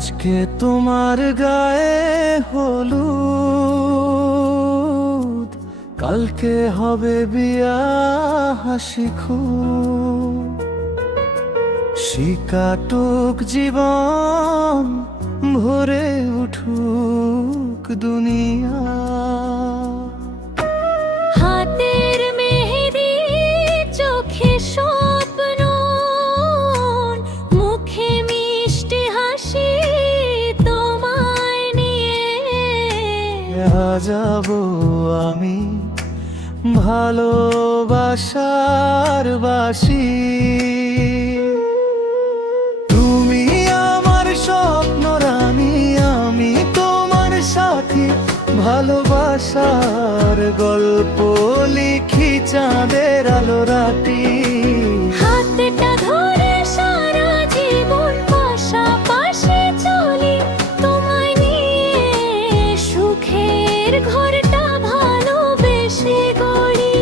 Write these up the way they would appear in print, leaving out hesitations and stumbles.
আজকে তোমার গায়ে হলুদ, কালকে হবে বিয়া হাসি খুব। শিকাটুক জীবন, ভরে উঠুক দুনিয়া। হাতের মেহেদি, চোখে স্বপ্ন, মুখে মিষ্টি হাসি তোমায় নিয়ে যাবো আমি ভালোবাসার বাসি। তুমি আমার স্বপ্ন রানী, আমি তোমার সাথী। ভালোবাসার গল্প লিখি চাঁদের আলো রাতি। হাতটা ধরে সারা জীবন পাশাপাশি চলি তোমায় নিয়ে, সুখের ঘরটা ভালোবেসে গড়ি।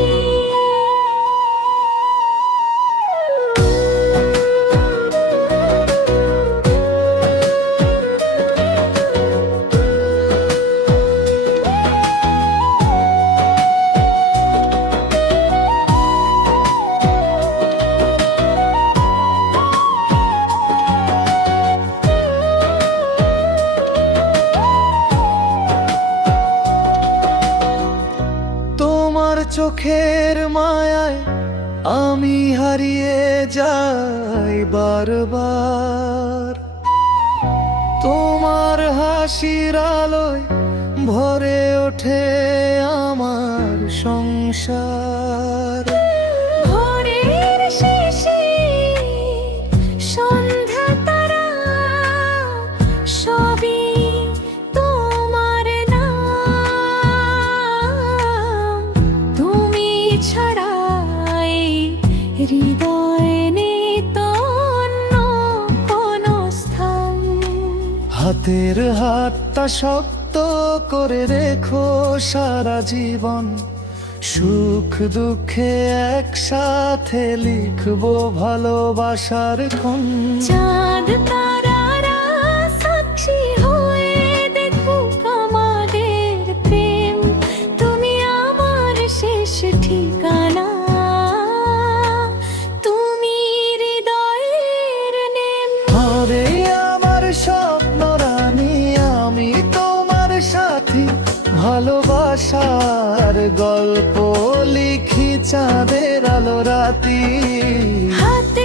তোমার চোখের মায়ায় আমি হারিয়ে যাই বারবার। তোমার হাসির আলোয় ভরে ওঠে আমার সংসার। ভোরের শেষে সন্ধ্যা তারা, সবই তোমার নাম। তুমি ছাড়া এই হৃদয়ে নেই তো অন্য কোনো স্থান। হাতের হাতটা শক্ত করে রেখো সারা জীবন। সুখ দুঃখে একসাথে লিখবো ভালোবাসার ক্ষণ। চাঁদ তারারা সাক্ষী হয়ে দেখুক আমাদের প্রেম। তুমি আমার শেষ ঠিকানা, তুমি হৃদয়ের নেম। আরে আমার স্বপ্ন রানী, আমি তোমার সাথী। ভালোবাসার গল্প লিখি চাঁদের আলো রাতি। হাতে